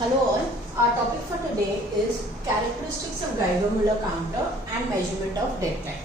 Hello all, our topic for today is characteristics of Geiger-Müller counter and measurement of dead time.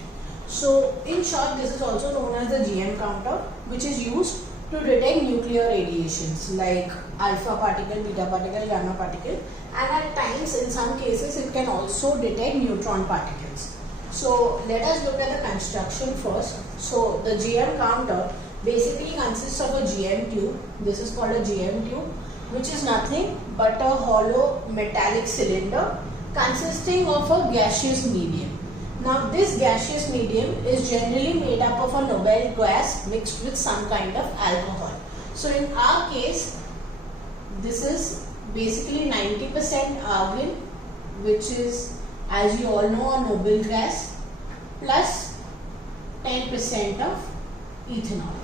So in short, this is also known as the GM counter, which is used to detect nuclear radiations like alpha particle, beta particle, gamma particle, and at times in some cases it can also detect neutron particles. So let us look at the construction first. So the GM counter basically consists of a GM tube. This is called a GM tube, which is nothing but a hollow metallic cylinder consisting of a gaseous medium. Now this gaseous medium is generally made up of a noble gas mixed with some kind of alcohol. So in our case, this is basically 90% argon, which is, as you all know, a noble gas, plus 10% of ethanol.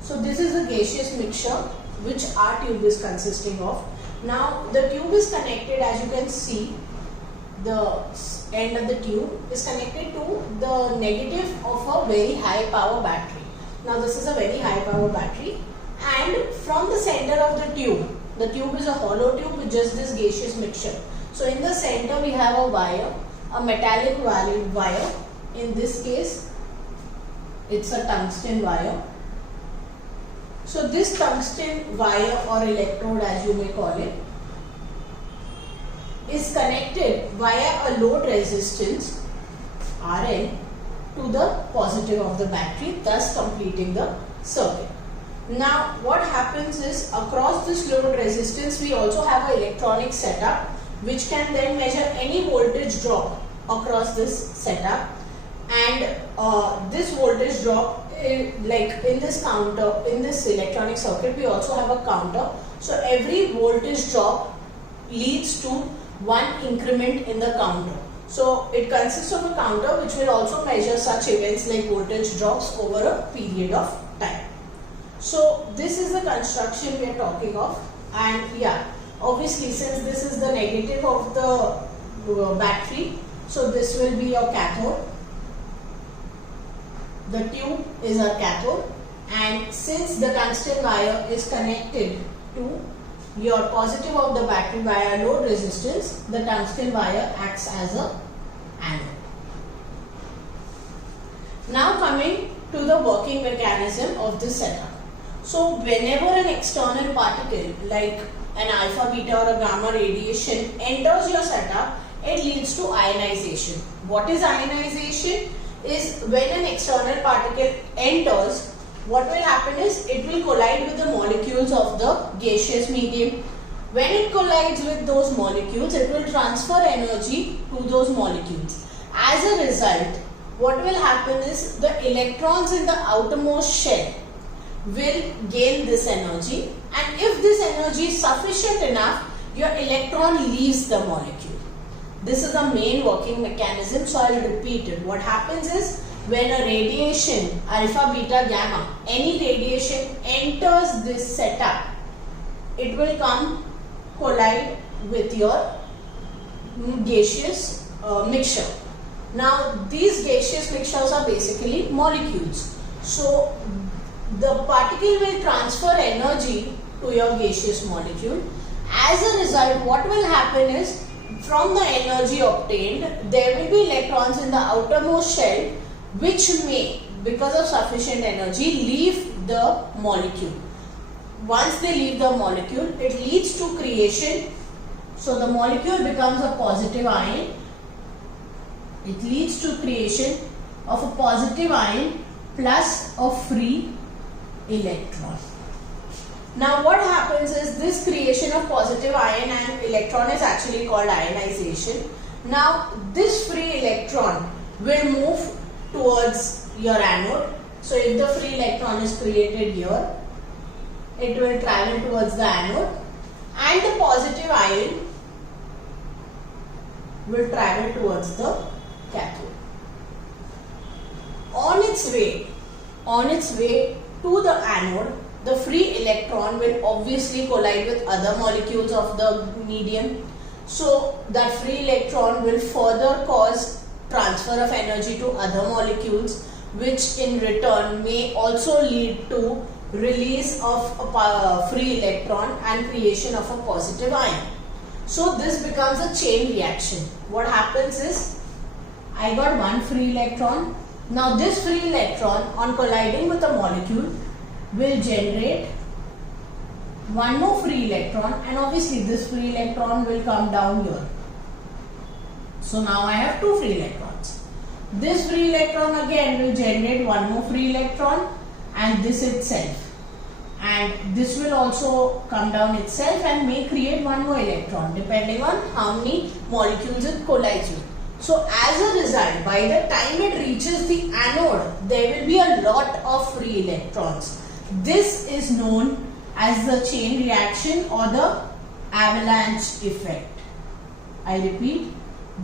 So this is the gaseous mixture which our tube is consisting of. Now the tube is connected, as you can see, the end of the tube is connected to the negative of a very high power battery. Now this is a very high power battery, and from the center of the tube is a hollow tube with just this gaseous mixture. So in the center we have a wire, a metallic wire. In this case it's a tungsten wire. So this tungsten wire or electrode, as you may call it, is connected via a load resistance Rn to the positive of the battery, thus completing the circuit. Now what happens is, across this load resistance we also have an electronic setup which can then measure any voltage drop across this setup, and this voltage drop, like in this counter, in this electronic circuit we also have a counter. So every voltage drop leads to one increment in the counter. So it consists of a counter which will also measure such events like voltage drops over a period of time. So this is the construction we are talking of, and yeah, obviously since this is the negative of the battery, so this will be your cathode. The tube is our cathode, and since the tungsten wire is connected to your positive of the battery via load resistance, the tungsten wire acts as a anode. Now coming to the working mechanism of this setup. So whenever an external particle like an alpha, beta or a gamma radiation enters your setup, it leads to ionization. What is ionization? Is when an external particle enters, what will happen is it will collide with the molecules of the gaseous medium. When it collides with those molecules, it will transfer energy to those molecules. As a result, what will happen is the electrons in the outermost shell will gain this energy, and if this energy is sufficient enough, your electron leaves the molecule. This is the main working mechanism, so I will repeat it. What happens is, when a radiation, alpha, beta, gamma, any radiation enters this setup, it will come collide with your gaseous mixture. Now these gaseous mixtures are basically molecules. So the particle will transfer energy to your gaseous molecule. As a result, what will happen is, from the energy obtained, there will be electrons in the outermost shell which may, because of sufficient energy, leave the molecule. Once they leave the molecule, it leads to creation. So the molecule becomes a positive ion. It leads to creation of a positive ion plus a free electron. Now what happens is, this creation of positive ion and electron is actually called ionization. Now this free electron will move towards your anode. So if the free electron is created here, it will travel towards the anode, and the positive ion will travel towards the cathode. On its way to the anode, the free electron will obviously collide with other molecules of the medium. So that free electron will further cause transfer of energy to other molecules, which in return may also lead to release of a free electron and creation of a positive ion. So this becomes a chain reaction. What happens is, I got one free electron. Now this free electron on colliding with a molecule will generate one more free electron, and obviously this free electron will come down here. So now I have two free electrons. This free electron again will generate one more free electron, and this itself. And this will also come down itself and may create one more electron depending on how many molecules it collides with. So as a result, by the time it reaches the anode, there will be a lot of free electrons. This is known as the chain reaction or the avalanche effect. I repeat,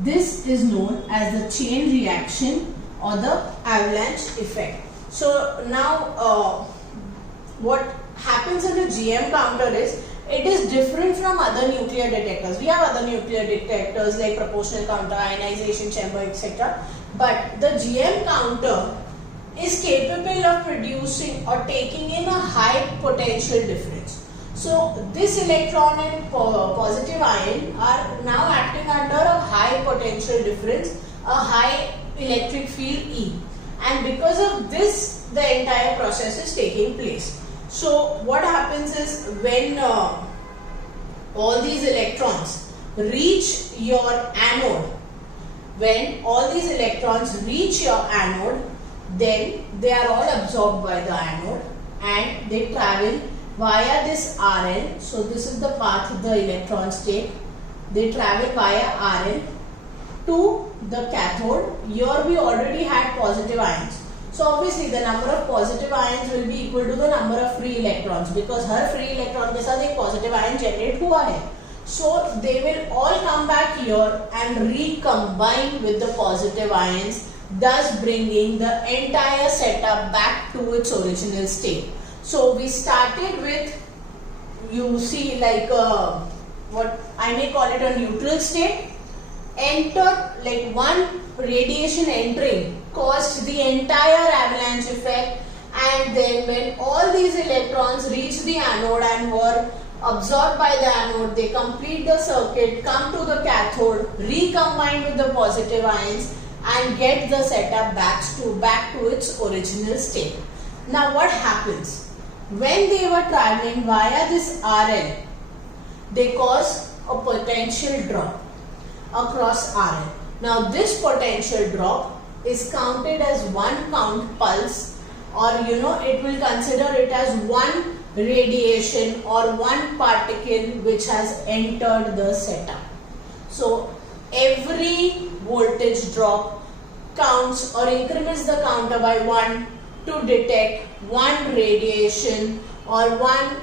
this is known as the chain reaction or the avalanche effect. So now what happens in the GM counter is, it is different from other nuclear detectors. We have other nuclear detectors like proportional counter, ionization chamber, etc. But the GM counter is capable of producing or taking in a high potential difference. So this electron and positive ion are now acting under a high potential difference, a high electric field E. And because of this, the entire process is taking place. So what happens is, when all these electrons reach your anode, then they are all absorbed by the anode and they travel via this RL. So this is the path the electrons take. They travel via RL to the cathode. Here we already had positive ions. So obviously the number of positive ions will be equal to the number of free electrons, because her free electron के साथ एक positive ion generate हुआ है. So they will all come back here and recombine with the positive ions, thus bringing the entire setup back to its original state. So we started with, you see, like what I may call it a neutral state. Enter, like one radiation entering caused the entire avalanche effect, and then when all these electrons reach the anode and were absorbed by the anode, they complete the circuit, come to the cathode, recombine with the positive ions and get the setup back to its original state. Now what happens? When they were traveling via this RL, they cause a potential drop across RL. Now this potential drop is counted as one count pulse, or it will consider it as one radiation or one particle which has entered the setup. So every voltage drop counts or increments the counter by 1 to detect one radiation or one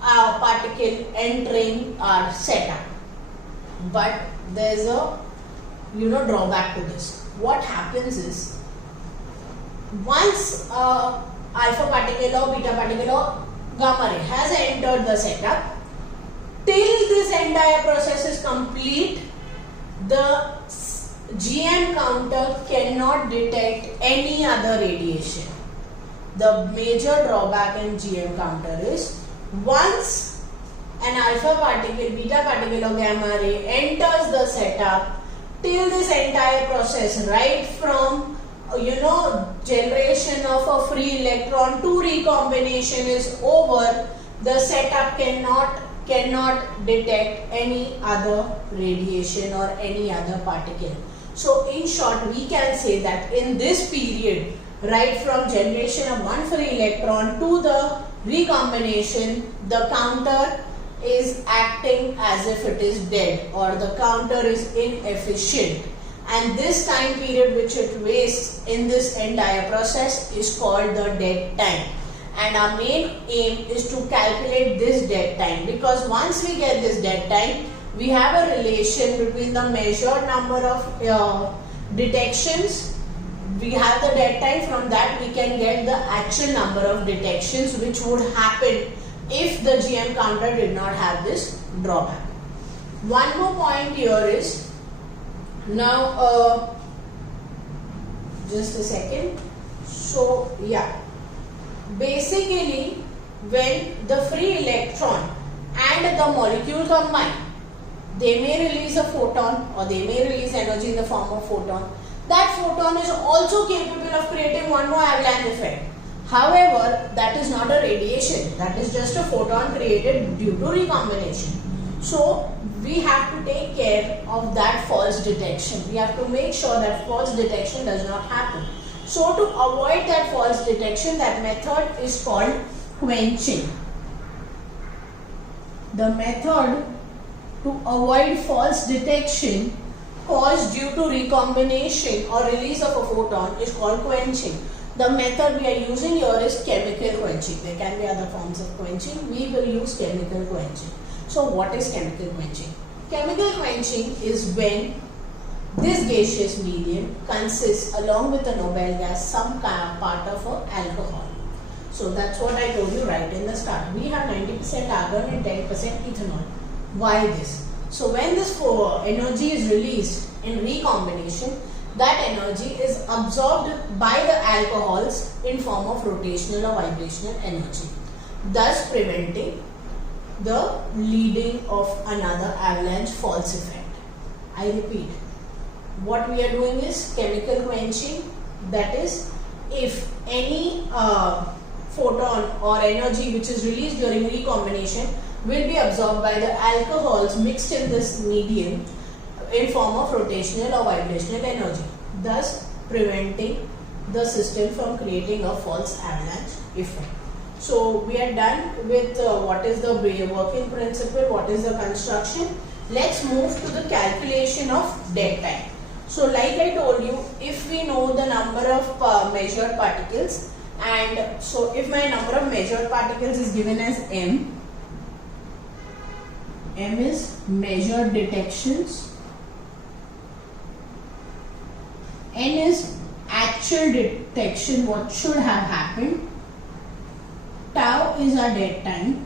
particle entering our setup. But there's a drawback to this. What happens is, once alpha particle or beta particle or gamma ray has entered the setup, till this entire process is complete, the GM counter cannot detect any other radiation. The major drawback in GM counter is, once an alpha particle, beta particle or gamma ray enters the setup, till this entire process, right from generation of a free electron to recombination is over, the setup cannot detect any other radiation or any other particle. So in short, we can say that in this period, right from generation of one free electron to the recombination, the counter is acting as if it is dead, or the counter is inefficient, and this time period which it wastes in this entire process is called the dead time. And our main aim is to calculate this dead time, because once we get this dead time, we have a relation between the measured number of detections. We have the dead time. From that we can get the actual number of detections which would happen if the GM counter did not have this drawback. One more point here is, now just a second. So yeah, basically when the free electron and the molecule combine, they may release a photon or they may release energy in the form of photon. That photon is also capable of creating one more avalanche effect. However, that is not a radiation. That is just a photon created due to recombination. So, we have to take care of that false detection. We have to make sure that false detection does not happen. So, to avoid that false detection, that method is called quenching. The method to avoid false detection caused due to recombination or release of a photon is called quenching. The method we are using here is chemical quenching. There can be other forms of quenching. We will use chemical quenching. So what is chemical quenching? Chemical quenching is when this gaseous medium consists along with the noble gas some kind of part of an alcohol. So that's what I told you right in the start. We have 90% argon and 10% ethanol. Why this? So when this energy is released in recombination, that energy is absorbed by the alcohols in form of rotational or vibrational energy, thus preventing the leading of another avalanche false effect. I repeat, what we are doing is chemical quenching. That is, if any photon or energy which is released during recombination will be absorbed by the alcohols mixed in this medium in form of rotational or vibrational energy, thus preventing the system from creating a false avalanche effect. So we are done with what is the working principle, what is the construction. Let's move to the calculation of dead time. So like I told you, if we know the number of measured particles, and so if my number of measured particles is given as m is measured detections, n is actual detection, what should have happened, tau is our dead time.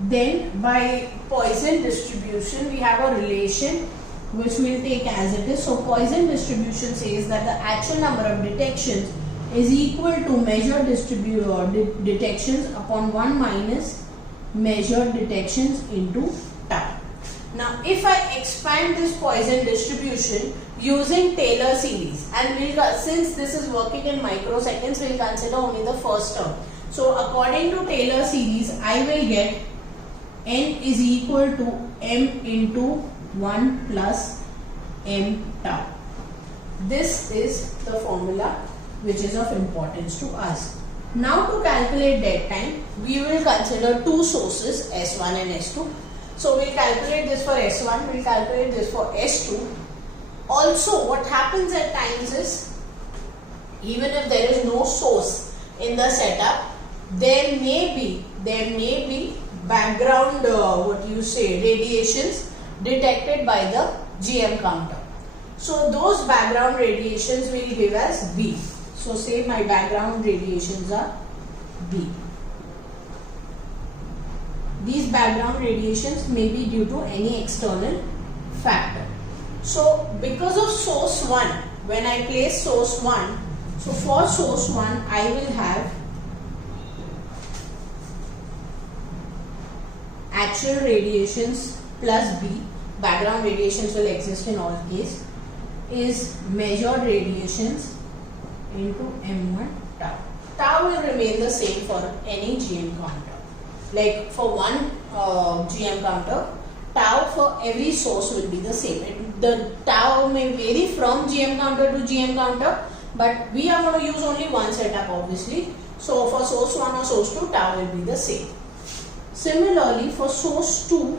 Then by Poisson distribution we have a relation which we will take as it is. So Poisson distribution says that the actual number of detections is equal to measured detections upon 1 minus measured detections into tau. Now if I expand this Poisson distribution using Taylor series, and since this is working in microseconds, we will consider only the first term. So according to Taylor series, I will get n is equal to m into 1 plus m tau. This is the formula which is of importance to us. Now to calculate dead time, we will consider two sources, S1 and S2. So we will calculate this for S1, we will calculate this for S2. Also what happens at times is, even if there is no source in the setup, there may be background radiations detected by the GM counter. So those background radiations will give us B. So say my background radiations are B. These background radiations may be due to any external factor. So because of source 1, when I place source 1, so for source 1 I will have actual radiations plus B, background radiations will exist in all cases, is measured radiations into M1 tau. Tau will remain the same for any GM counter. Like for one GM counter, tau for every source will be the same. The tau may vary from GM counter to GM counter, but we are going to use only one setup obviously. So for source 1 or source 2, tau will be the same. Similarly for source 2,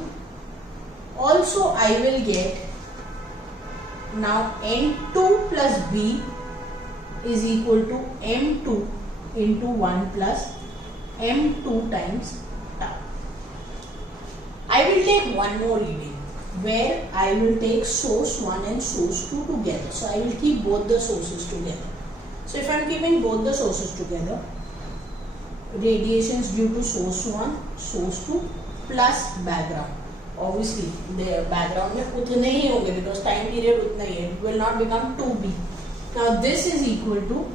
also I will get now N2 plus B is equal to M2 into 1 plus M2 times tau. I will take one more reading where I will take source 1 and source 2 together. So I will keep both the sources together. So if I am keeping both the sources together, radiations due to source 1, source 2 plus background. Obviously the background में उतने ही होंगे because time period उतना ही है. It will not become 2B. Now this is equal to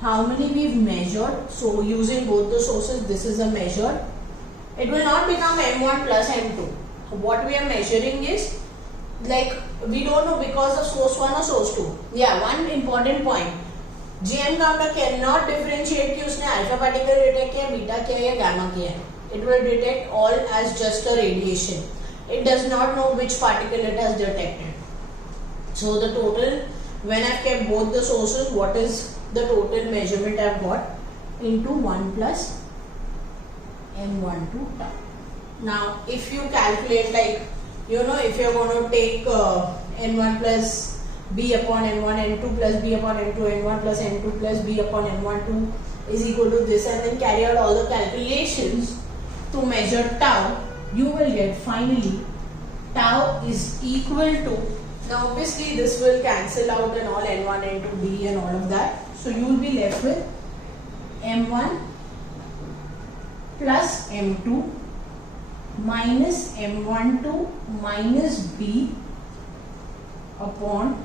how many we've measured. So using both the sources, this is a measured. It will not become M1 plus M2. What we are measuring is, like, we don't know because of source 1 or source 2. Yeah, one important point. GM counter cannot differentiate कि उसने alpha particle detect किया, beta किया या gamma किया है. It will detect all as just a radiation. It does not know which particle it has detected. So the total, when I've kept both the sources, what is the total measurement I've got? Into 1 plus M12 tau. Now, if you calculate, like, you know, if you're going to take N1 plus B upon N1, N2 plus B upon N2, N1 plus N2 plus B upon N12 is equal to this, and then carry out all the calculations to measure tau, you will get finally tau is equal to, now obviously this will cancel out and all N1, N2, B and all of that. So you will be left with M1 plus M2 minus M12 minus B upon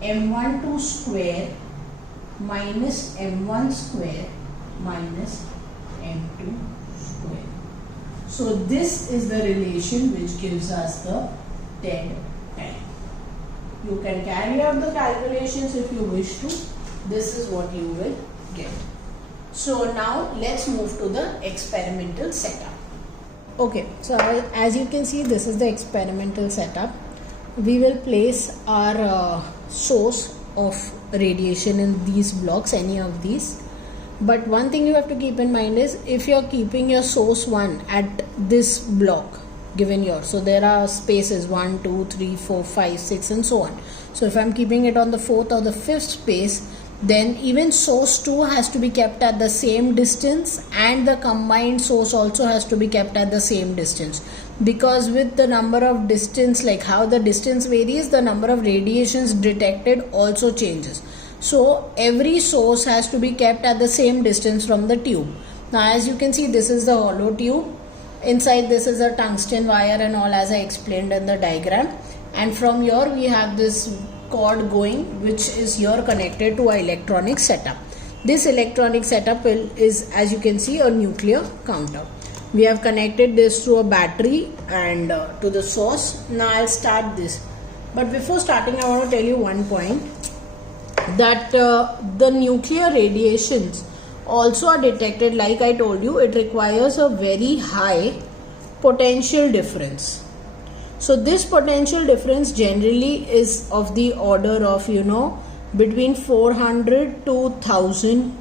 M12 square minus M1 square minus M2 square. So this is the relation which gives us the dead time. You can carry out the calculations if you wish to. This is what you will get. So now let's move to the experimental setup. Okay, so as you can see, this is the experimental setup. We will place our source of radiation in these blocks, any of these. But one thing you have to keep in mind is, if you are keeping your source 1 at this block given here, so there are spaces 1, 2, 3, 4, 5, 6 and so on. So if I am keeping it on the 4th or the 5th space, then even source 2 has to be kept at the same distance, and the combined source also has to be kept at the same distance, because with the number of distance, like how the distance varies, the number of radiations detected also changes. So every source has to be kept at the same distance from the tube. Now as you can see, this is the hollow tube. Inside this is a tungsten wire and all, as I explained in the diagram, and from here we have this cord going, which is here connected to our electronic setup. This electronic setup is, as you can see, a nuclear counter. We have connected this to a battery and to the source. Now I'll start this, but before starting I want to tell you one point, that the nuclear radiations also are detected. Like I told you, it requires a very high potential difference. So this potential difference generally is of the order of, you know, between 400 to 1000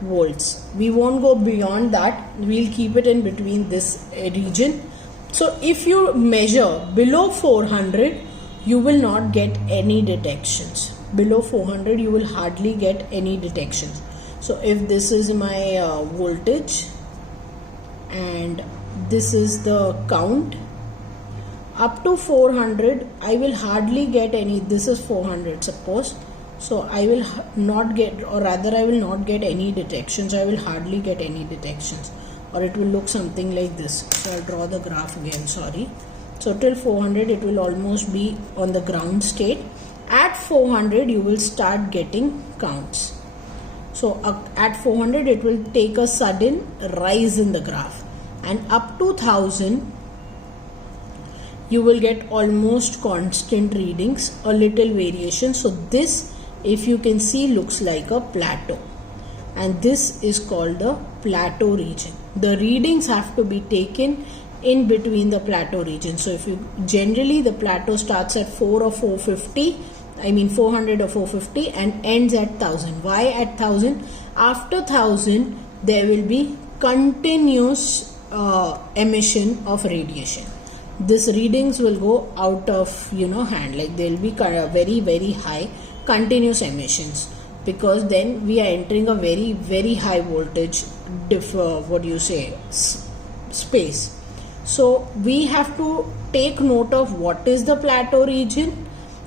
volts. We won't go beyond that. We'll keep it in between this region. So if you measure below 400, you will not get any detections. Below 400, you will hardly get any detections. So if this is my voltage and this is the count, up to 400 I will hardly get any. This is 400 suppose, so I will not get, or rather I will not get any detections. I will hardly get any detections, or it will look something like this. So I'll draw the graph again, sorry. So till 400 it will almost be on the ground state. At 400 you will start getting counts. So at 400 it will take a sudden rise in the graph, and up to 1000 you will get almost constant readings, a little variation. So this, if you can see, looks like a plateau, and this is called the plateau region. The readings have to be taken in between the plateau region. So if you generally, the plateau starts at 4 or 450, I mean 400 or 450, and ends at 1000. Why at 1000? After 1000 there will be continuous emission of radiation. This readings will go out of, you know, hand, like they will be very, very high continuous emissions, because then we are entering a very, very high voltage space. So we have to take note of what is the plateau region,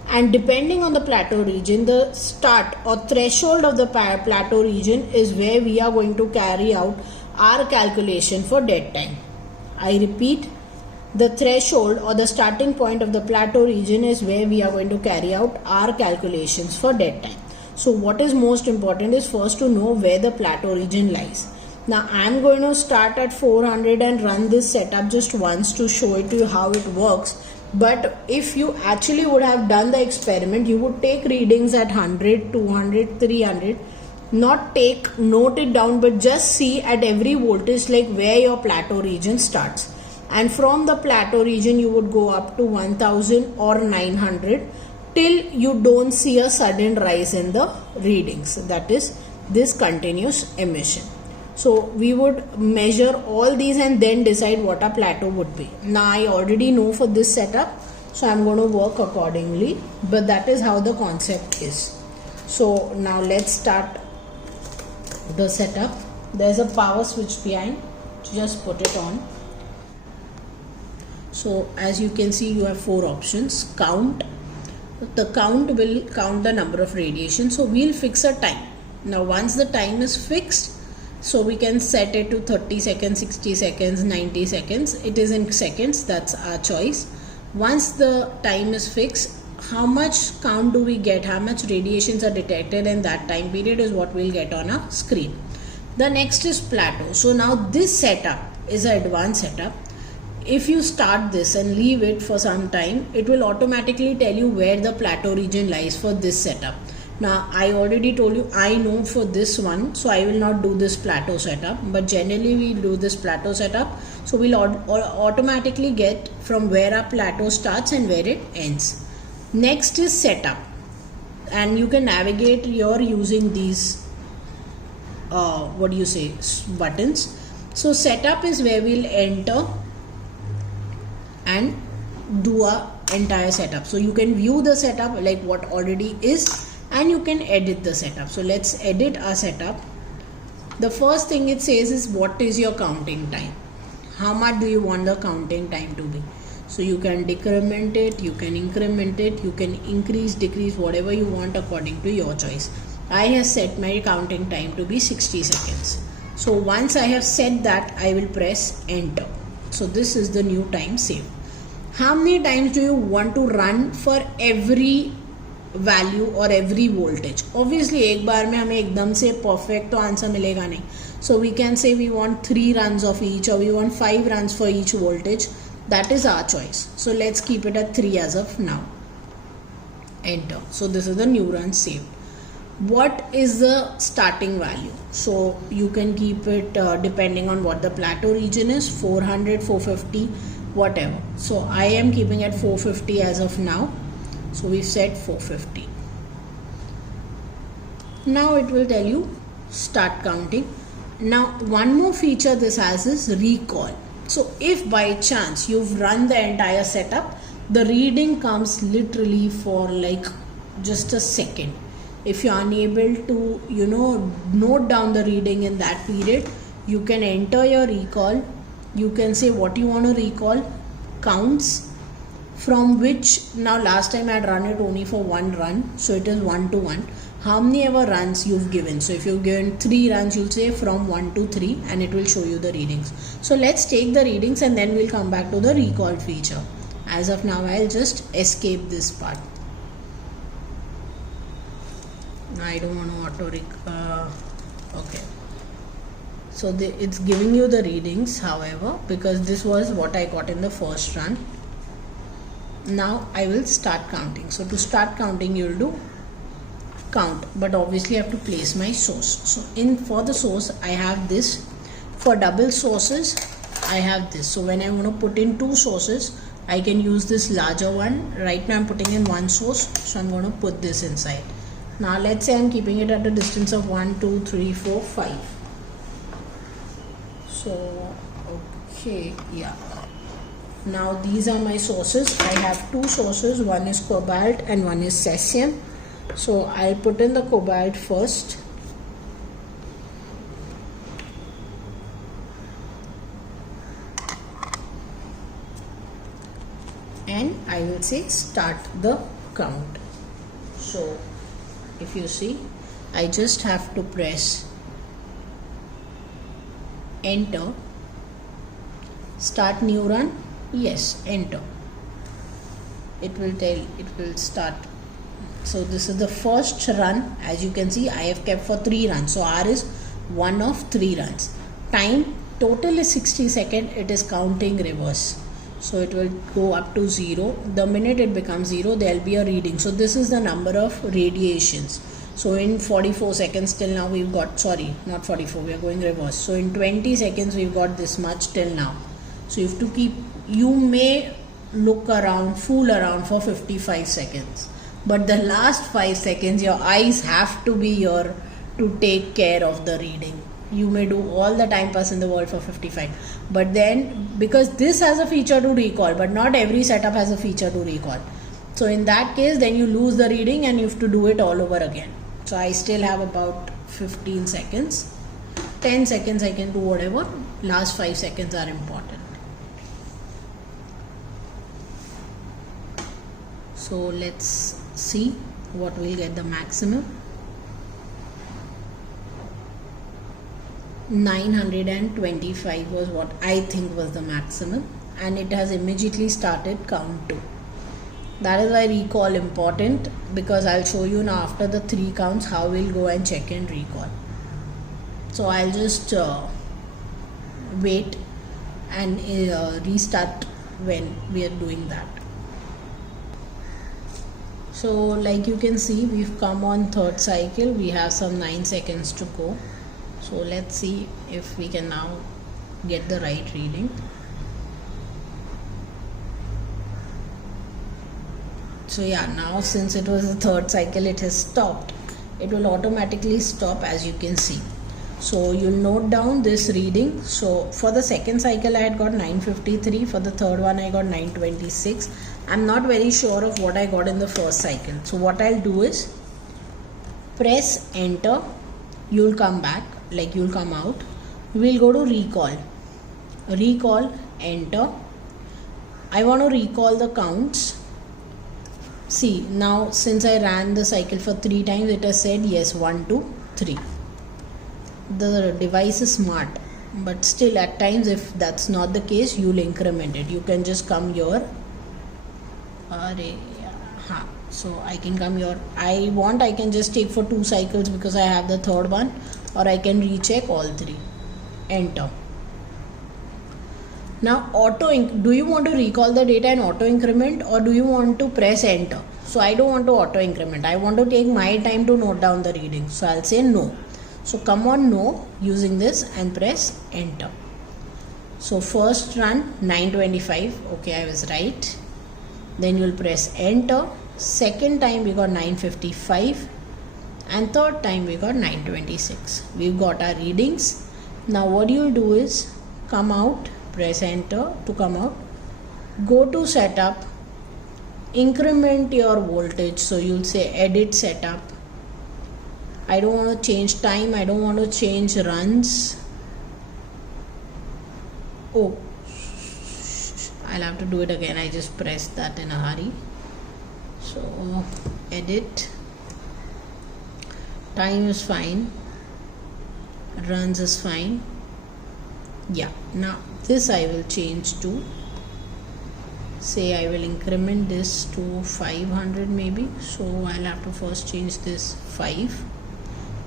and depending on the plateau region, the start or threshold of the plateau region is where we are going to carry out our calculation for dead time. I repeat, the threshold or the starting point of the plateau region is where we are going to carry out our calculations for dead time. So what is most important is first to know where the plateau region lies. Now I am going to start at 400 and run this setup just once to show it to you how it works. But if you actually would have done the experiment, you would take readings at 100, 200, 300, not note it down, but just see at every voltage like where your plateau region starts. And from the plateau region you would go up to 1000 or 900 till you don't see a sudden rise in the readings, that is this continuous emission. So we would measure all these and then decide what a plateau would be. Now I already know for this setup, so I'm going to work accordingly, but that is how the concept is. So now let's start the setup. There's a power switch behind, just put it on. So as you can see, you have 4 options. Count. The count will count the number of radiations. So we'll fix a time. Now once the time is fixed, so we can set it to 30 seconds, 60 seconds, 90 seconds. It is in seconds, that's our choice. Once the time is fixed, how much count do we get, how much radiations are detected in that time period is what we'll get on our screen. The next is plateau. So now this setup is an advanced setup. If you start this and leave it for some time, it will automatically tell you where the plateau region lies for this setup. Now I already told you I know for this one, so I will not do this plateau setup, but generally we do this plateau setup. So we'll automatically get from where our plateau starts and where it ends. Next is setup, and you can navigate here using these buttons. So setup is where we'll enter and do our entire setup. So you can view the setup like what already is, and you can edit the setup. So let's edit our setup. The first thing it says is what is your counting time, how much do you want the counting time to be. So you can decrement it, you can increment it, you can increase, decrease, whatever you want according to your choice. I have set my counting time to be 60 seconds. So once I have set that, I will press enter. So this is the new time saved. How many times do you want to run for every value or every voltage? Obviously एक बार में हमें एकदम से perfect तो answer मिलेगा नहीं. So we can say we want 3 runs of each, or we want 5 runs for each voltage. That is our choice. So let's keep it at 3 as of now. Enter. So this is the new run saved. What is the starting value? So you can keep it depending on what the plateau region is, 400, 450, whatever. So I am keeping at 450 as of now. So we set 450. Now it will tell you start counting. Now one more feature this has is recall. So if by chance you've run the entire setup, the reading comes literally for like just a second. If you're unable to, note down the reading in that period, you can enter your recall. You can say what you want to recall, counts, from which, now last time I had run it only for 1 run, so it is 1 to 1. How many ever runs you've given. So if you've given 3 runs, you'll say from 1 to 3 and it will show you the readings. So let's take the readings and then we'll come back to the recall feature. As of now, I'll just escape this part. I don't want to okay. So it's giving you the readings, however, because this was what I got in the first run. Now I will start counting. So to start counting, you'll do count, but obviously I have to place my source. So for the source I have this. For double sources I have this. So when I want to put in 2 sources, I can use this larger one. Right now I'm putting in 1 source, so I'm going to put this inside. Now let's say I'm keeping it at a distance of 1, 2, 3, 4, 5. So okay, yeah. Now these are my sources. I have 2 sources, one is cobalt and one is cesium. So I'll put in the cobalt first. And I will say start the count. So if you see, I just have to press enter. Start new run. Yes, enter. It will start So this is the first run. As you can see, I have kept for 3 runs. So R is one of 3 runs. Time total is 60 seconds. It is counting reverse. So it will go up to 0. The minute it becomes 0, there will be a reading. So this is the number of radiations. So in 44 seconds till now we've got, sorry, not 44, we are going reverse. So in 20 seconds we've got this much till now. So you have to keep, you may look around, fool around for 55 seconds. But the last 5 seconds, your eyes have to be here to take care of the reading. You may do all the time pass in the world for 55. But then, because this has a feature to recall, but not every setup has a feature to recall. So in that case, then you lose the reading and you have to do it all over again. So I still have about 15 seconds. 10 seconds I can do whatever. Last 5 seconds are important. So let's see what will get the maximum. 925 was what I think was the maximum, and it has immediately started count 2. That is why recall important, because I'll show you now after the 3 counts how we'll go and check and recall. So I'll just wait and restart when we are doing that. So like you can see, we've come on 3rd cycle. We have some 9 seconds to go. So let's see if we can now get the right reading. So yeah, now since it was the 3rd cycle, it has stopped. It will automatically stop, as you can see. So you'll note down this reading. So for the 2nd cycle I had got 953. For the 3rd one I got 926. I'm not very sure of what I got in the 1st cycle. So what I'll do is press enter. You'll come back, like you'll come out. We'll go to recall. Recall, enter. I want to recall the counts. See, now since I ran the cycle for 3 times, it has said yes, 1, 2, 3. The device is smart, but still at times if that's not the case, you'll increment it. You can just come here. So I can come here. I can just take for 2 cycles because I have the 3rd one, or I can recheck all 3. Enter. Now do you want to recall the data in auto increment, or do you want to press enter? So I don't want to auto increment. I want to take my time to note down the reading. So I'll say no. So come on no using this and press enter. So first run 925. Okay, I was right. Then you'll press enter. Second time we got 955, and 3rd time we got 926. We've got our readings. Now what you'll do is come out, press enter to come out, go to setup, increment your voltage. So you'll say edit setup. I don't want to change time, I don't want to change runs. Oh, I'll have to do it again. I just pressed that in a hurry. So edit, time is fine, runs is fine. Yeah, now this I will change to, say I will increment this to 500 maybe. So I'll have to first change this 5,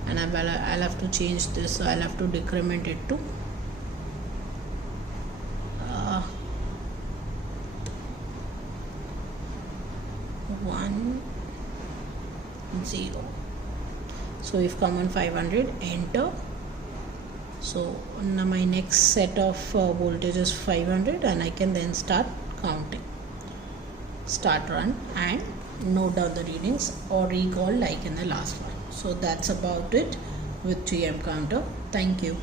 and I'll have to change this, so I'll have to decrement it to 1, 0. So we've come on 500, enter. So now my next set of voltage is 500, and I can then start counting. Start run and note down the readings or recall like in the last one. So that's about it with GM counter. Thank you.